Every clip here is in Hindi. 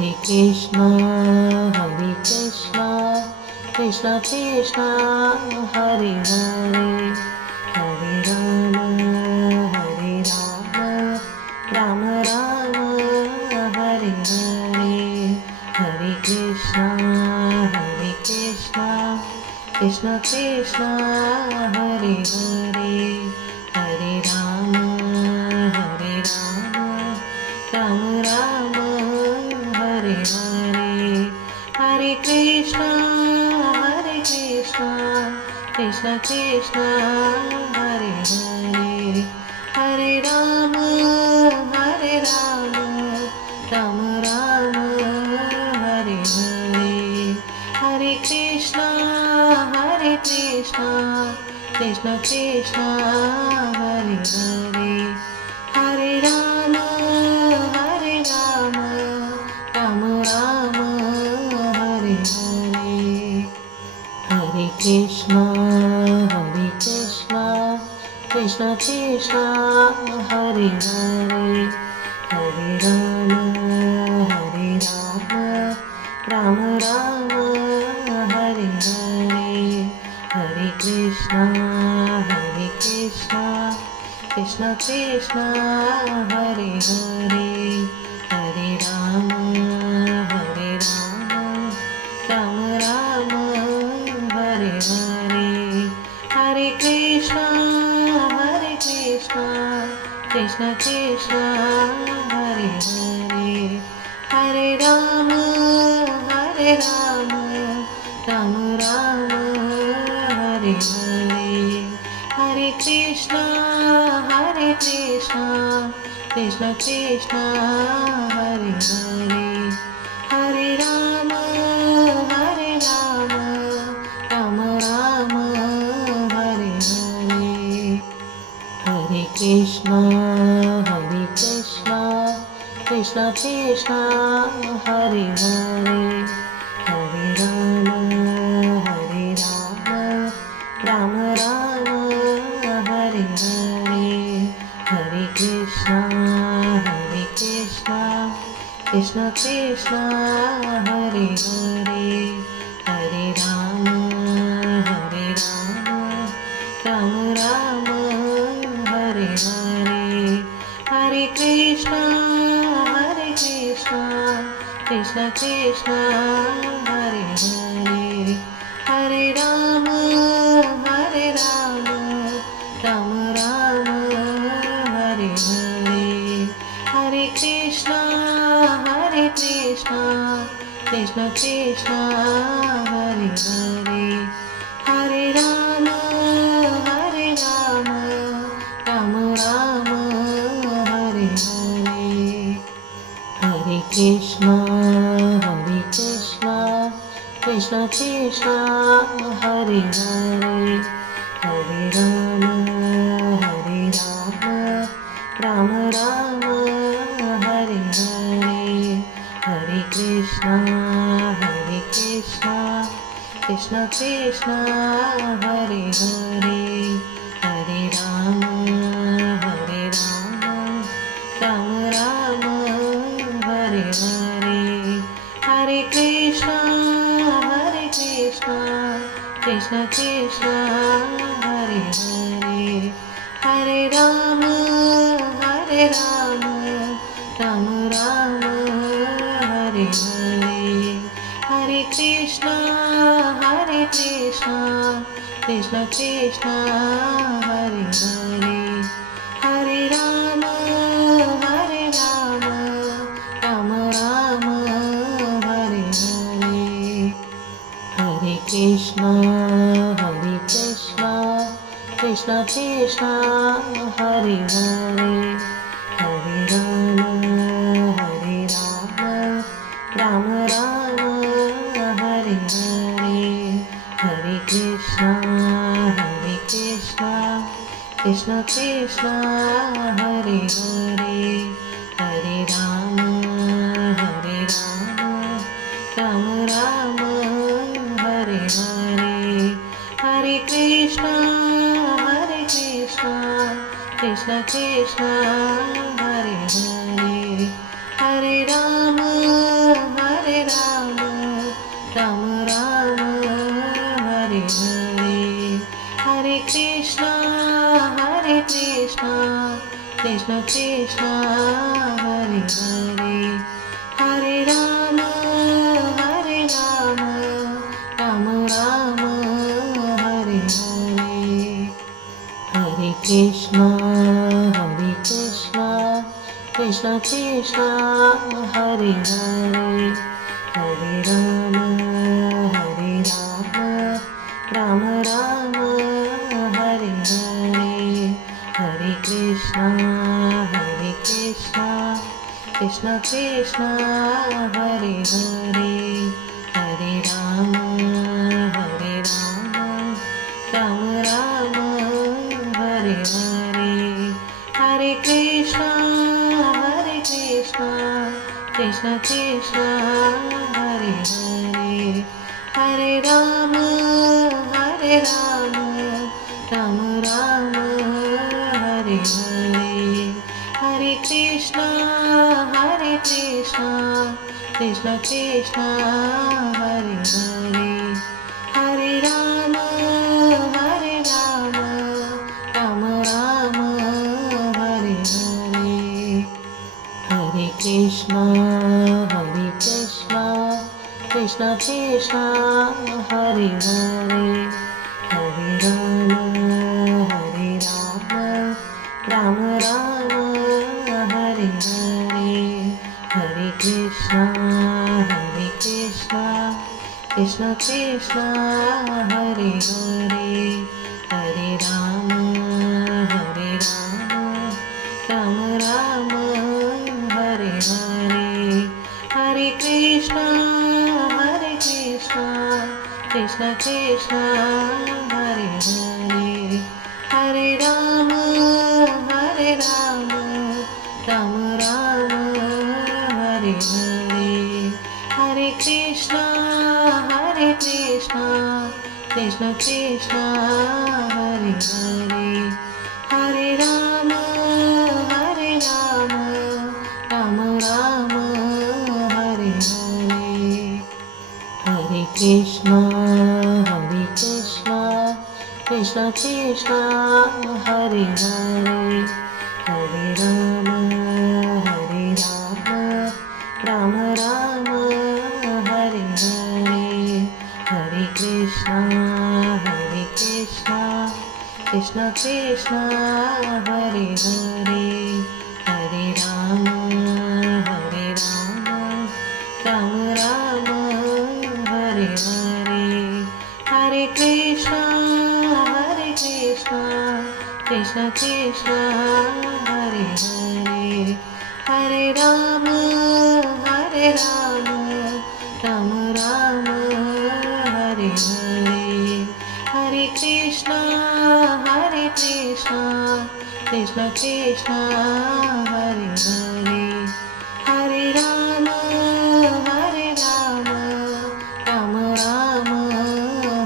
Hare Krishna, Krishna Krishna, Hare Hare, Hare Rama, Rama Rama, Hare Hare, Hare Krishna, Krishna Krishna, Hare Hare, Hare Rama, Rama Rama, Hare Hare, Hare Krishna, Krishna Krishna, Hare Hare, Hare Rama, Rama Rama, Hare Hare, Hare Krishna, Krishna Krishna, Hare Hare, Hare Rama, Rama Rama, Hare Hare, Hare Krishna, Krishna Krishna, Hare Hare, Hare Rama, Rama Rama, Hare Hare, Hare Krishna, Krishna Krishna, Hare Hare, Hare Rama, Rama Rama, Hare Hare, Hare Krishna, Krishna Krishna, Hare Hare, Hare Rama, Rama Rama, Hare Hare, Hare Krishna, Krishna Krishna, Hare Hare, Hare Rama, Rama Rama, Hare Hare, Hare Krishna, Krishna Krishna, Hare Hare, Hare Rama, Rama Rama, Hare Hare, Hare Krishna, Krishna Krishna, Hare Hare, Hare Rama, Rama Rama, Hare Hare, Hare Krishna, Krishna Krishna, Hare Hare, Hare Rama, Rama Rama, Hare Hare, Hare Krishna, Krishna Krishna, Hare Hare, Hare Rama, Rama Rama, Hare Hare, Hare Krishna, Krishna Krishna, Hare Hare, Hare Rama, Rama Rama, Hare Hare, Hare Krishna, Krishna Krishna, Hare Hare, Hare Rama, Rama Rama, Hare Hare, Hare Krishna, Krishna Krishna, Hare Hare, Hare Rama, Rama Rama, Hare Hare, Hare Krishna, Krishna Krishna, Hare Hare, Hare Rama, Rama Rama, Hare Hare, Hare Krishna, Krishna Krishna, Hare Hare, Hare Rama, Rama Rama, Hare Hare, Hare Krishna, Krishna Krishna, Hare Hare, Hare Rama, Rama Rama, Hare Hare, Hare Krishna, Krishna Krishna, Hare Hare, Hare Rama, Hare Ram Ram Ram Hare Hare. Hare Krishna Krishna Krishna Hare Hare. Hare Ram Ram Ram Hare Hare. Hare Krishna Krishna Krishna Hare Hare. Hare Ram Ram Ram Hare Hare. Hare Krishna Krishna Krishna Hare Hare. Hare Ram Ram Ram Hare Hare. Hare Krishna Krishna Krishna Hare Hare. Hare Ram Ram Ram Hare Hare. Hare Krishna Krishna Krishna Hare Hare. Hare Ram Ram Ram Hare Hare. Hare Krishna Krishna Krishna Hare Hare. Hare Ram Ram Ram Hare Hare. Hare Krishna Krishna Krishna Hare Hare. Hare Ram Ram Ram Hare Hare. Hare Krishna Krishna Krishna Hare Hare. Hare Ram Ram Ram Hare Hare. Hare Krishna Krishna Krishna Hare Hare. Hare Ram Ram Ram Hare Hare. Hare Krishna Krishna Krishna Hare Hare. Hare Ram Ram Ram Hare Hare. Hare Krishna Krishna Krishna Hare Hare. Hare Ram Ram Ram Hare Hare. Hare Krishna Krishna Krishna Hare Hare. Hare Ram Ram Ram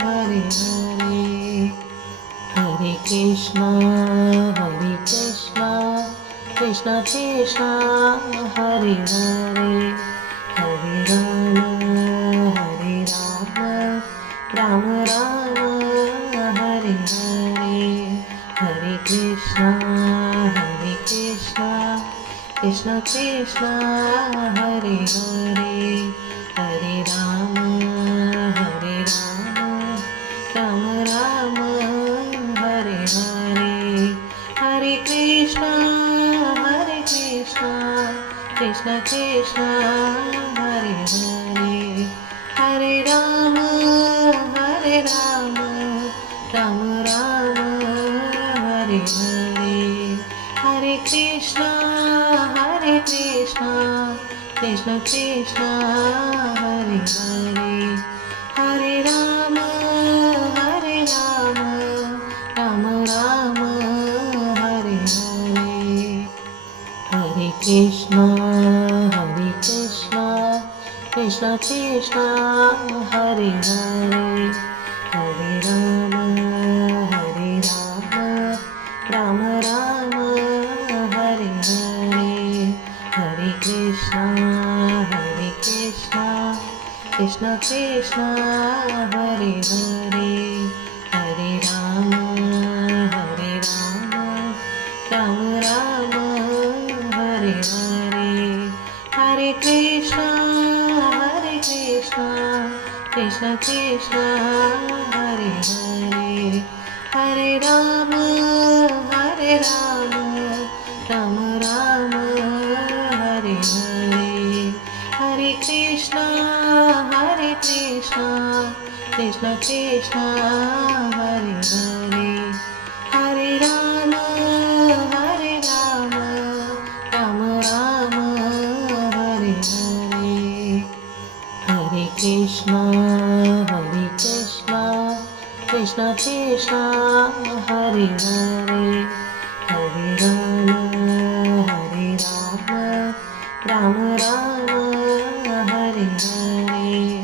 Hare Hare. Hare Krishna Krishna Krishna Hare Hare. Hare Ram Ram Ram Hare Hare. Hare Krishna Krishna Krishna Hare Hare. Hare Ram Ram Hare Hare. Hare Krishna Krishna Krishna Hare Hare. Hare Ram Ram Ram Hare Hare. Hare Krishna Krishna Krishna Hare Hare. Hare Ram Ram Ram Hare Hare. Hare Krishna Krishna Krishna Hare Hare. Hare Ram Ram Ram Hare Hare. Hare Krishna Krishna Krishna Hare Hare. Hare Ram Ram Ram Hare Hare. Hare Hare Krishna, Krishna Krishna, Hare Hare, Hare Rama, Rama Rama, Hare Hare, Hare Krishna, Krishna Krishna, Hare Hare, Hare Rama, Rama Rama, Hare Hare. Hare Krishna, Krishna Krishna, Hare Hare, Hare Rama, Rama Rama, Hare Hare.